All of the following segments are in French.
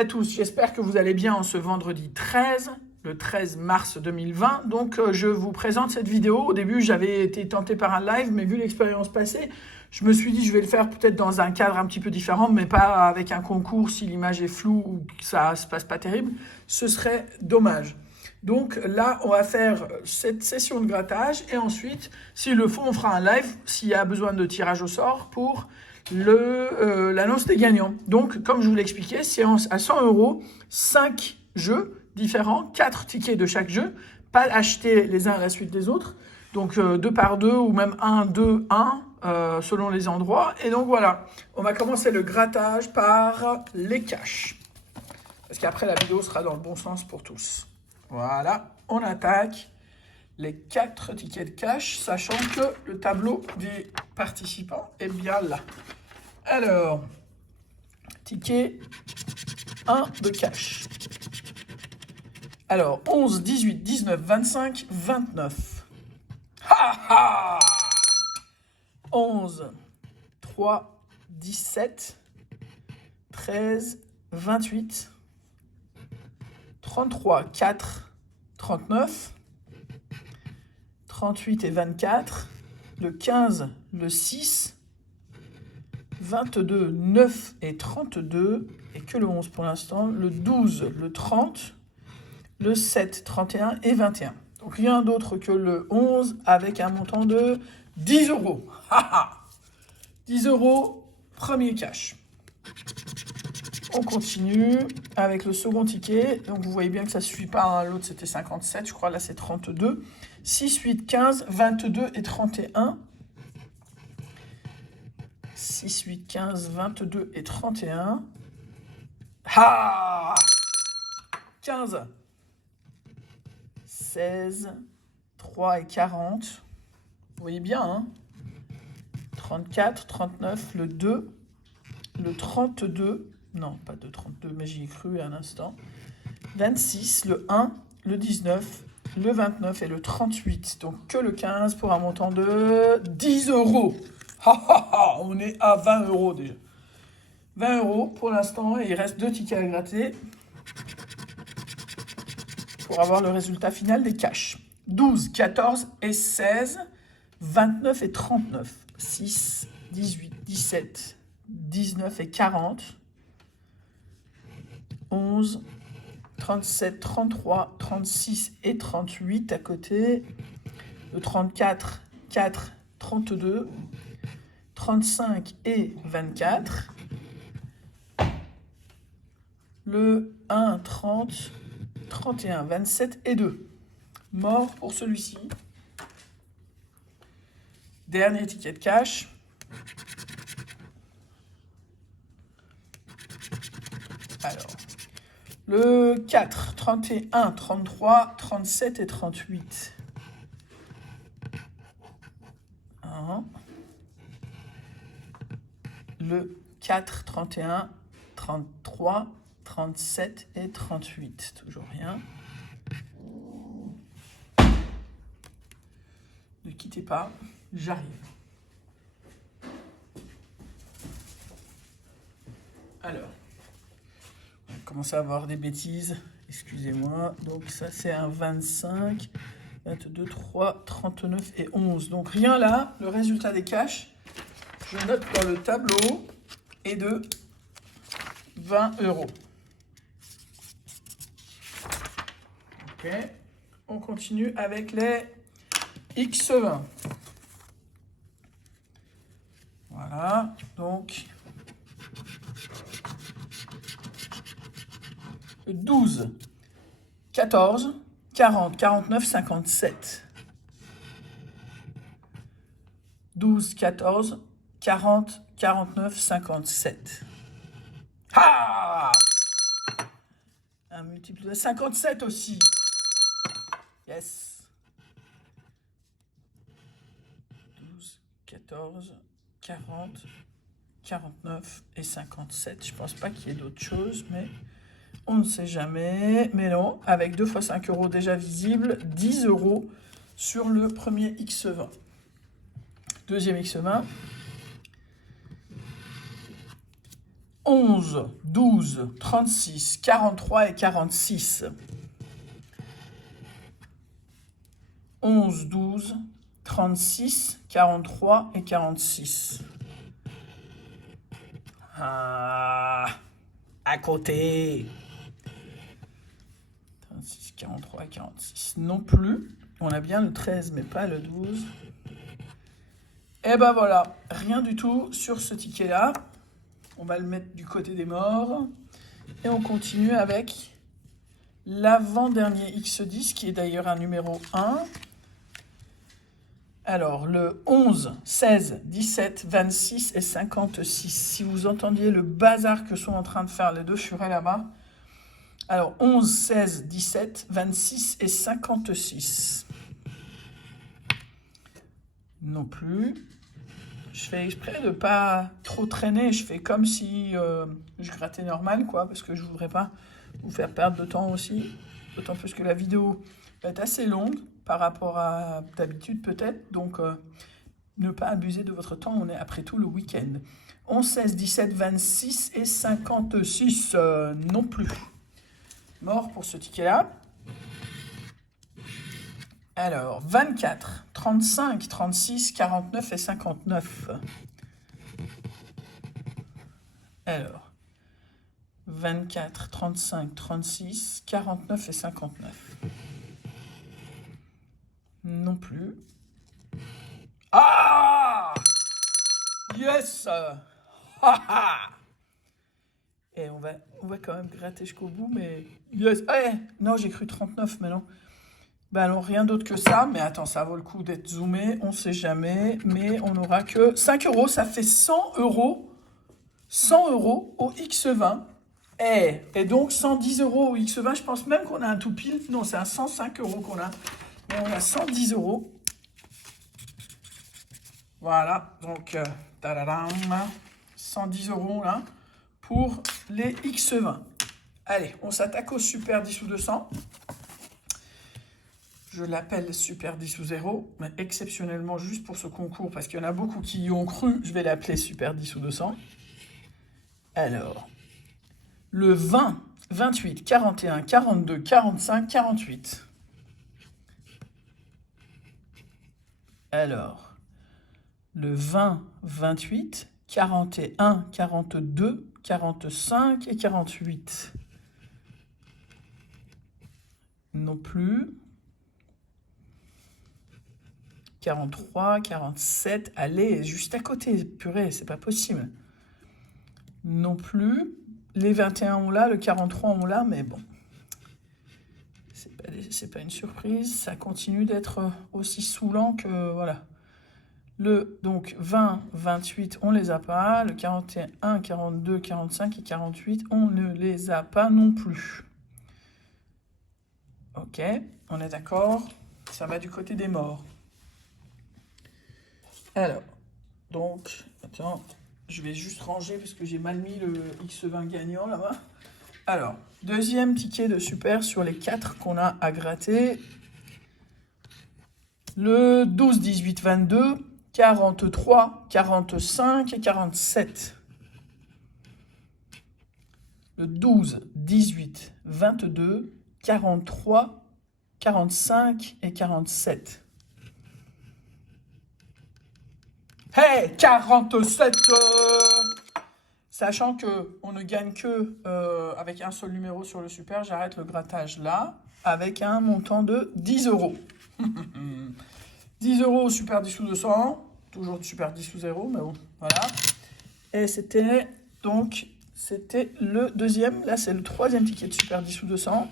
à tous, j'espère que vous allez bien en ce vendredi 13, le 13 mars 2020. Donc je vous présente cette vidéo. Au début j'avais été tenté par un live, mais vu l'expérience passée, je me suis dit je vais le faire peut-être dans un cadre un petit peu différent, mais pas avec un concours si l'image est floue ou que ça se passe pas terrible. Ce serait dommage. Donc là, on va faire cette session de grattage et ensuite, s'il le faut, on fera un live s'il y a besoin de tirage au sort pour l'annonce des gagnants. Donc, comme je vous l'expliquais, séance à 100 €, 5 jeux différents, 4 tickets de chaque jeu, pas acheter les uns à la suite des autres. Donc 2 par 2 ou même 1, 2, 1, selon les endroits. Et donc voilà, on va commencer le grattage par les cash. Parce qu'après, la vidéo sera dans le bon sens pour tous. Voilà, on attaque les 4 tickets de cash, sachant que le tableau des participants est bien là. Alors, ticket 1 de cash. Alors, 11, 18, 19, 25, 29. Ha ha! 11, 3, 17, 13, 28, 33, 4, 39, 38 et 24, le 15, le 6, 22, 9 et 32, et que le 11 pour l'instant, le 12, le 30, le 7, 31 et 21. Donc rien d'autre que le 11 avec un montant de 10 €. 10 €, premier cash. On continue avec le second ticket. Donc vous voyez bien que ça ne suffit pas. Hein. L'autre c'était 57, je crois. Là c'est 32. 6, 8, 15, 22 et 31. 6, 8, 15, 22 et 31. Ah! 15, 16, 3 et 40. Vous voyez bien, hein? 34, 39, le 2, le 32. Non, pas de 32, mais j'y ai cru un instant. 26, le 1, le 19, le 29 et le 38. Donc que le 15 pour un montant de 10 €. On est à 20 € déjà. 20 € pour l'instant et il reste 2 tickets à gratter pour avoir le résultat final des cash. 12, 14 et 16, 29 et 39. 6, 18, 17, 19 et 40. 11, 37, 33, 36 et 38 à côté. Le 34, 4, 32, 35 et 24. Le 1, 30, 31, 27 et 2. Mort pour celui-ci. Dernier ticket de cash. Alors, le 4, 31, 33, 37 et 38. Le 4, 31, 33, 37 et 38. Toujours rien. Ne quittez pas, j'arrive. Alors, on commence à avoir des bêtises. Excusez-moi. Donc ça, c'est un 25, 22, 3, 39 et 11. Donc rien là. Le résultat des cash, je note dans le tableau, est de 20 €. Ok. On continue avec les X20. Voilà. Donc 12, 14, 40, 49, 57. 12, 14, 40, 49, 57. Ah! Un multiple de 57 aussi. Yes. 12, 14, 40, 49 et 57. Je pense pas qu'il y ait d'autres choses, mais on ne sait jamais. Mais non, avec 2 fois 5 € déjà visible, 10 € sur le premier X20. Deuxième X20. 11, 12, 36, 43 et 46. 11, 12, 36, 43 et 46. Ah, à côté. 36, 43 et 46. Non plus. On a bien le 13, mais pas le 12. Et ben voilà, rien du tout sur ce ticket-là. On va le mettre du côté des morts. Et on continue avec l'avant-dernier X10, qui est d'ailleurs un numéro 1. Alors, le 11, 16, 17, 26 et 56. Si vous entendiez le bazar que sont en train de faire les deux furets là-bas. Alors, 11, 16, 17, 26 et 56. Non plus. Je fais exprès de ne pas trop traîner. Je fais comme si je grattais normal, quoi, parce que je ne voudrais pas vous faire perdre de temps aussi. D'autant plus que la vidéo va être assez longue par rapport à d'habitude peut-être. Donc, ne pas abuser de votre temps. On est après tout le week-end. 11, 16, 17, 26 et 56. Non plus. Mort pour ce ticket-là. Alors, 24, 35, 36, 49 et 59. Alors, 24, 35, 36, 49 et 59. Non plus. Ah! Yes! Et on va quand même gratter jusqu'au bout, mais... Yes! Eh, non, j'ai cru 39, mais non. Ben alors, rien d'autre que ça. Mais attends, ça vaut le coup d'être zoomé. On ne sait jamais. Mais on n'aura que 5 euros. Ça fait 100 euros. 100 euros au X20. Et donc, 110 euros au X20. Je pense même qu'on a un tout pile. Non, c'est un 105 euros qu'on a. Mais on a 110 euros. Voilà. Donc, 110 euros là pour les X20. Allez, on s'attaque au Super 10 ou 200. Je l'appelle Super 10 ou 0, mais exceptionnellement juste pour ce concours, parce qu'il y en a beaucoup qui y ont cru, je vais l'appeler Super 10 ou 200. Alors, le 20, 28, 41, 42, 45, 48. Alors, le 20, 28, 41, 42, 45 et 48. Non plus. 43, 47, allez, juste à côté, purée, c'est pas possible. Non plus. Les 21 ont là, le 43 ont là, mais bon. C'est pas une surprise, ça continue d'être aussi saoulant que, voilà. Donc, 20, 28, on les a pas. Le 41, 42, 45 et 48, on ne les a pas non plus. Ok, on est d'accord. Ça va du côté des morts. Alors, donc, attends, je vais juste ranger parce que j'ai mal mis le X20 gagnant là-bas. Alors, deuxième ticket de super sur les 4 qu'on a à gratter. Le 12, 18, 22, 43, 45 et 47. Le 12, 18, 22, 43, 45 et 47. Hey, 47 Sachant qu'on ne gagne que avec un seul numéro sur le super, j'arrête le grattage là, avec un montant de 10 euros. 10 euros au super 10 ou 200, toujours du super 10 ou 0, mais bon, voilà. Et c'était le deuxième, là c'est le troisième ticket de super 10 ou 200,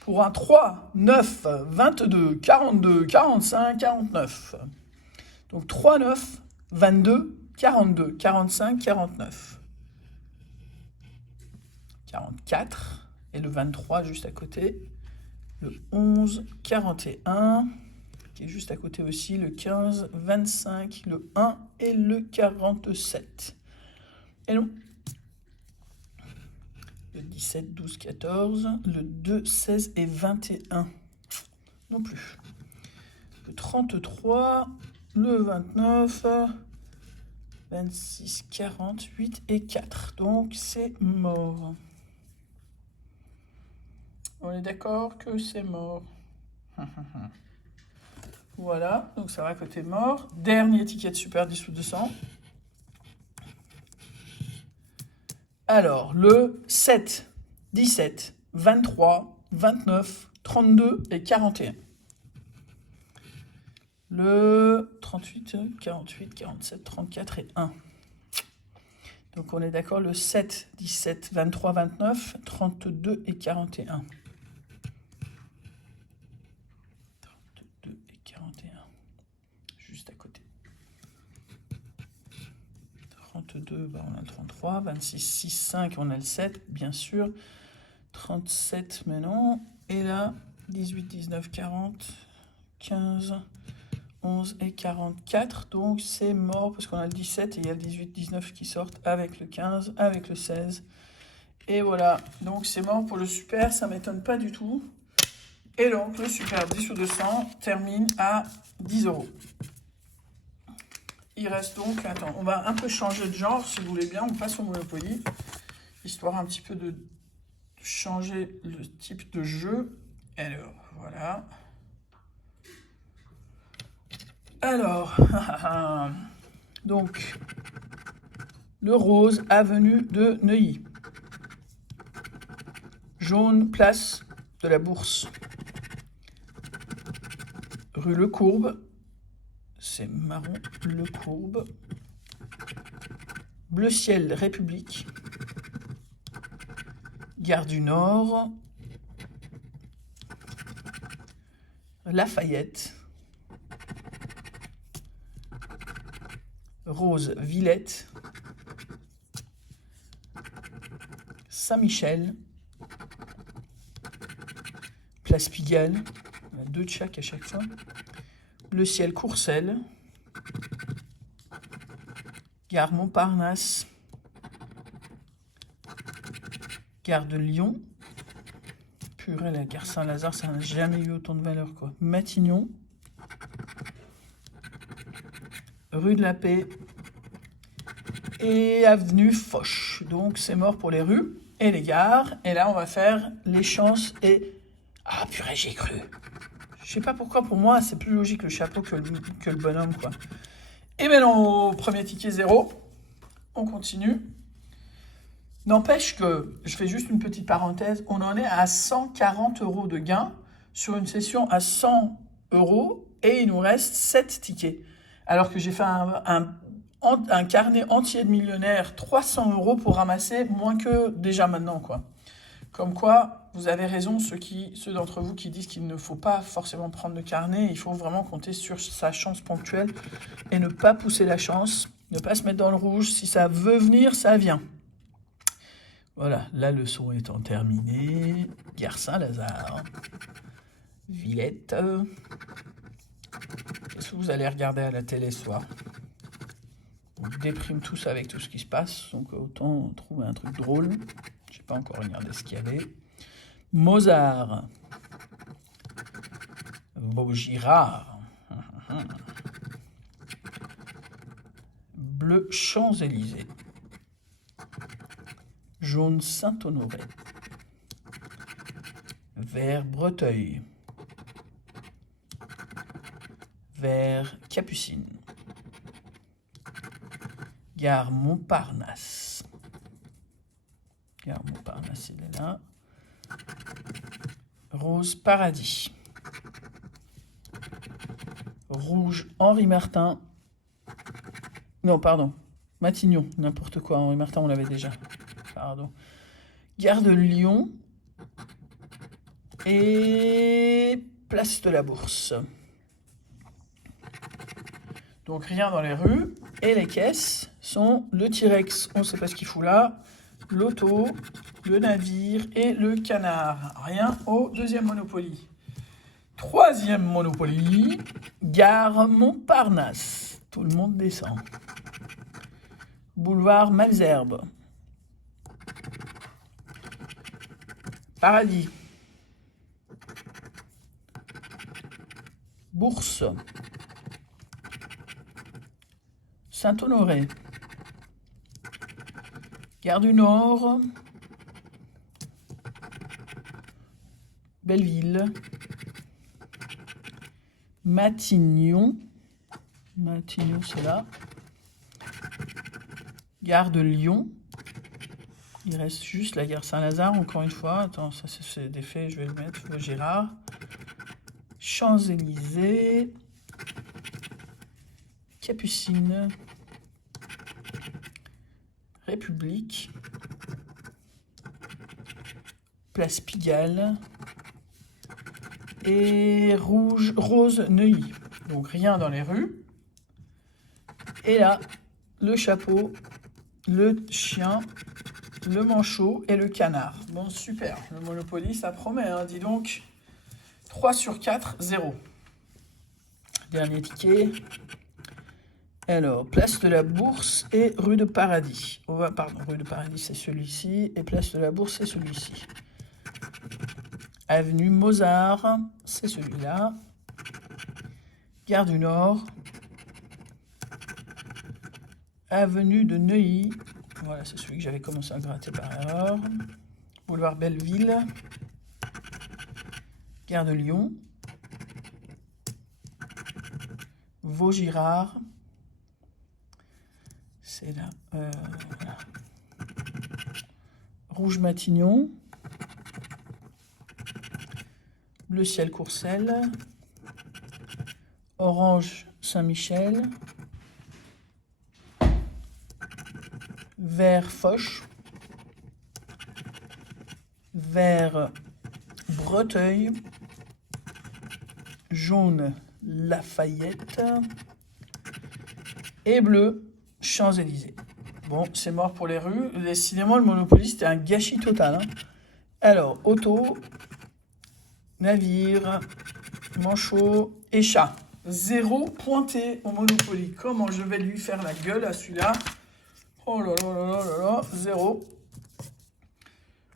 pour un 3, 9, 22, 42, 45, 49. Donc 3, 9, 22, 42, 45, 49. 44, et le 23 juste à côté. Le 11, 41, qui est juste à côté aussi. Le 15, 25, le 1 et le 47. Et non. Le 17, 12, 14, le 2, 16 et 21. Non plus. Le 33, le 29, 26, 40, 8 et 4. Donc, c'est mort. On est d'accord que c'est mort. Voilà, donc ça va côté mort. Dernier ticket de Super 10 ou 200. Alors, le 7, 17, 23, 29, 32 et 41. Le 38, 48, 47, 34 et 1. Donc on est d'accord, le 7, 17, 23, 29, 32 et 41. 32 et 41. Juste à côté. 32, bah on a le 33. 26, 6, 5, on a le 7, bien sûr. 37, mais non. Et là, 18, 19, 40, 15... 11 et 44, donc c'est mort parce qu'on a le 17 et il y a le 18, 19 qui sortent avec le 15, avec le 16. Et voilà, donc c'est mort pour le super, ça m'étonne pas du tout. Et donc le super 10 ou 200 termine à 10 €. Il reste donc, attends, on va un peu changer de genre si vous voulez bien, on passe au Monopoly, histoire un petit peu de changer le type de jeu. Alors, voilà. Alors, donc, le rose, avenue de Neuilly. Jaune, place de la Bourse. Rue Le Courbe, c'est marron, Le Courbe. Bleu ciel, République. Gare du Nord. Lafayette. Rose, Villette. Saint-Michel. Place Pigalle. On a 2 de chaque à chaque fois. Le ciel, Courcelles. Gare Montparnasse. Gare de Lyon. Purée, la gare Saint-Lazare, ça n'a jamais eu autant de valeur, quoi. Matignon. Rue de la Paix. Et avenue Foch. Donc, c'est mort pour les rues et les gares. Et là, on va faire les chances et... Ah, purée, j'y ai cru. Je sais pas pourquoi, pour moi, c'est plus logique le chapeau que le bonhomme, quoi. Et maintenant, premier ticket 0. On continue. N'empêche que, je fais juste une petite parenthèse, on en est à 140 € de gain sur une session à 100 € et il nous reste 7 tickets. Alors que j'ai fait un carnet entier de millionnaires, 300 € pour ramasser moins que déjà maintenant, quoi. Comme quoi, vous avez raison, ceux d'entre vous qui disent qu'il ne faut pas forcément prendre de carnet, il faut vraiment compter sur sa chance ponctuelle et ne pas pousser la chance, ne pas se mettre dans le rouge. Si ça veut venir, ça vient. Voilà, la leçon étant terminée. Gare Saint-Lazare. Villette. Qu'est-ce que vous allez regarder à la télé ce soir? On déprime tous avec tout ce qui se passe, donc autant trouver un truc drôle. Je n'ai pas encore regardé ce qu'il y avait. Mozart. Vaugirard. Bleu Champs-Élysées. Jaune Saint-Honoré. Vert Breteuil. Vert Capucine. Gare Montparnasse. Gare Montparnasse, il est là. Rose Paradis. Rouge Henri Martin. Non, pardon. Matignon, n'importe quoi. Henri Martin, on l'avait déjà. Pardon. Gare de Lyon. Et place de la Bourse. Donc rien dans les rues. Et les caisses sont le T-Rex, on ne sait pas ce qu'il fout là, l'auto, le navire et le canard. Rien au deuxième Monopoly. Troisième Monopoly, gare Montparnasse. Tout le monde descend. Boulevard Malesherbes. Paradis. Bourse. Saint-Honoré. Gare du Nord, Belleville, Matignon, Matignon c'est là, Gare de Lyon, il reste juste la gare Saint-Lazare, encore une fois, attends, ça c'est défait, je vais le mettre, Vaugirard, Champs-Élysées, Capucine, République, Place Pigalle et Rose Neuilly. Donc rien dans les rues. Et là, le chapeau, le chien, le manchot et le canard. Bon, super. Le Monopoly, ça promet, hein, dis donc. 3 sur 4, 0. Dernier ticket. Alors, place de la Bourse et rue de Paradis. Pardon, rue de Paradis, c'est celui-ci. Et place de la Bourse, c'est celui-ci. Avenue Mozart, c'est celui-là. Gare du Nord. Avenue de Neuilly. Voilà, c'est celui que j'avais commencé à gratter par erreur. Boulevard Belleville. Gare de Lyon. Vaugirard. C'est là. Voilà. Rouge Matignon. Bleu Ciel Courcelles. Orange Saint-Michel. Vert Foch. Vert Breteuil. Jaune Lafayette. Et bleu Champs-Élysées. Bon, c'est mort pour les rues. Décidément, le Monopoly, c'était un gâchis total. Hein. Alors, auto, navire, manchot et chat. 0 pointé au Monopoly. Comment je vais lui faire la gueule à celui-là? Oh là là là là là là, 0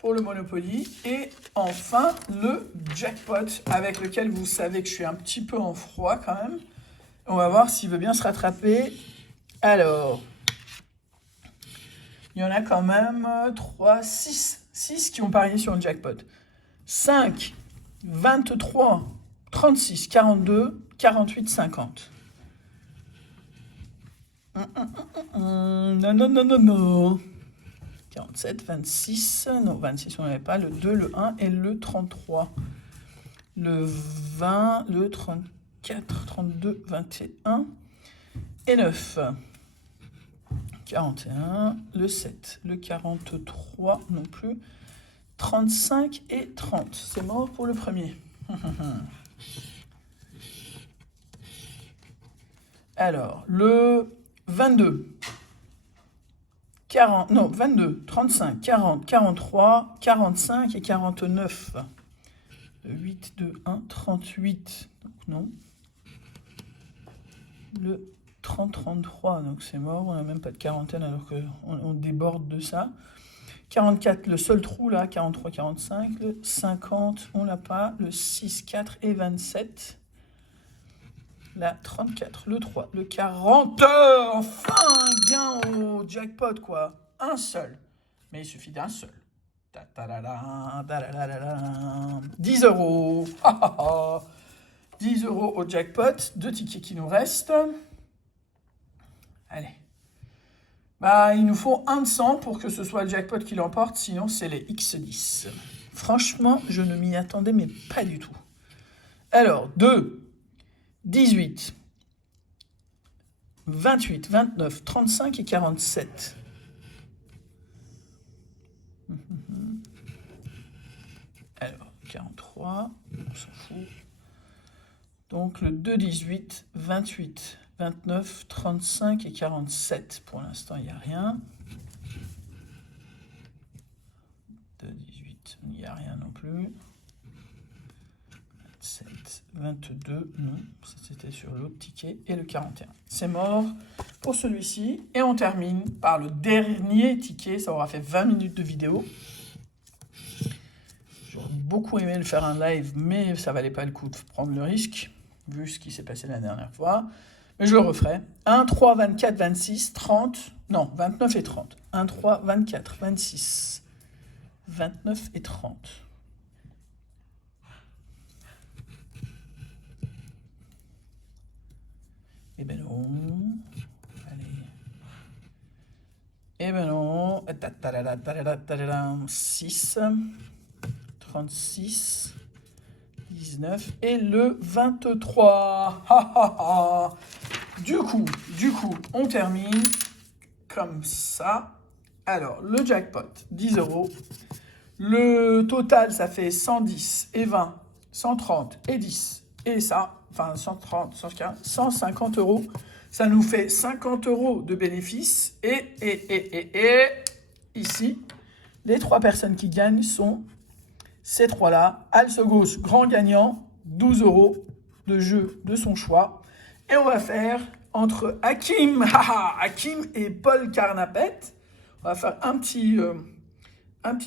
pour le Monopoly. Et enfin, le jackpot, avec lequel vous savez que je suis un petit peu en froid quand même. On va voir s'il veut bien se rattraper. Alors, il y en a quand même 3, 6 qui ont parié sur le jackpot. 5, 23, 36, 42, 48, 50. Non. 47, 26, non, 26 on n'avait pas, le 2, le 1 et le 33. Le 20, le 34, 32, 21 et 9. 41, le 7, le 43 non plus, 35 et 30. C'est mort pour le premier. Alors, le 22, 40, non, 22, 35, 40, 43, 45 et 49. Le 8, 2, 1, 38. Donc non. Le 30, 33, donc c'est mort. On n'a même pas de quarantaine alors qu'on déborde de ça. 44, le seul trou là, 43, 45. Le 50, on l'a pas. Le 6, 4 et 27. La 34, le 3, le 40. Enfin, un gain au jackpot, quoi. Un seul. Mais il suffit d'un seul. 10 euros. 10 euros au jackpot. 2 tickets qui nous restent. Allez. Bah, il nous faut un de 100 pour que ce soit le jackpot qui l'emporte. Sinon, c'est les X10. Franchement, je ne m'y attendais, mais pas du tout. Alors, 2. 18, 28, 29, 35 et 47. Alors, 43, on s'en fout. Donc, le 2, 18, 28, 29, 35 et 47. Pour l'instant, il n'y a rien. 2, 18, il n'y a rien non plus. 27, 22, non, c'était sur l'autre ticket, et le 41. C'est mort pour celui-ci. Et on termine par le dernier ticket. Ça aura fait 20 minutes de vidéo. J'aurais beaucoup aimé le faire un live, mais ça valait pas le coup de prendre le risque, vu ce qui s'est passé la dernière fois. Mais je le referai. 1, 3, 24, 26, 30, Non, 29 et 30. 1, 3, 24, 26, 29 et 30. Eh ben non. Allez. Eh ben non. 6, 36, 19 et le 23. Du coup, on termine comme ça. Alors, le jackpot, 10 euros. Le total, ça fait 110 et 20, 130 et 10. Et ça, enfin 130, 115, 150 euros. Ça nous fait 50 euros de bénéfice. Et ici, les 3 personnes qui gagnent sont ces 3-là. Alsegos, grand gagnant, 12 euros de jeu de son choix. Et on va faire entre Hakim et Paul Carnapet. On va faire un petit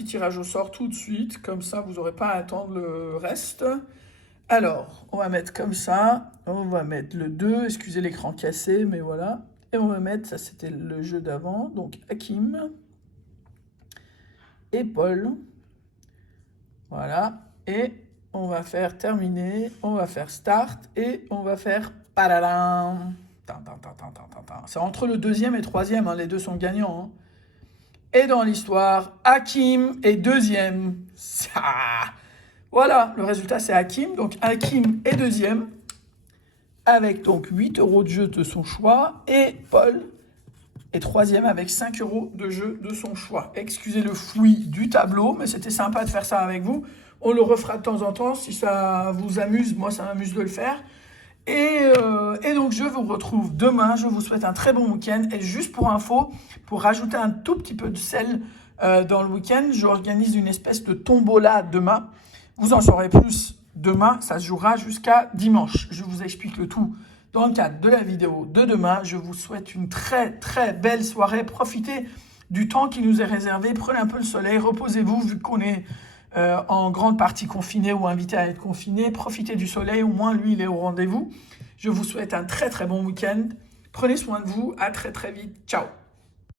tirage au sort tout de suite. Comme ça, vous n'aurez pas à attendre le reste. Alors, on va mettre comme ça. On va mettre le 2. Excusez l'écran cassé, mais voilà. Et on va mettre, ça c'était le jeu d'avant. Donc, Hakim et Paul. Voilà. Et on va faire terminer. On va faire start. Et on va faire padadam. C'est entre le 2e et 3e. Hein, les deux sont gagnants. Hein. Et dans l'histoire, Hakim est 2e. Voilà, le résultat c'est Hakim. Donc Hakim est 2e. Avec donc 8 euros de jeu de son choix. Et Paul est 3e avec 5 euros de jeu de son choix. Excusez le fouillis du tableau, mais c'était sympa de faire ça avec vous. On le refera de temps en temps si ça vous amuse. Moi, ça m'amuse de le faire. Et donc, je vous retrouve demain. Je vous souhaite un très bon week-end. Et juste pour info, pour rajouter un tout petit peu de sel dans le week-end, j'organise une espèce de tombola demain. Vous en saurez plus demain. Ça se jouera jusqu'à dimanche. Je vous explique le tout dans le cadre de la vidéo de demain. Je vous souhaite une très, très belle soirée. Profitez du temps qui nous est réservé. Prenez un peu le soleil. Reposez-vous vu qu'on est en grande partie confiné ou invité à être confiné. Profitez du soleil, au moins lui il est au rendez-vous. Je vous souhaite un très très bon week-end. Prenez soin de vous, à très très vite. Ciao.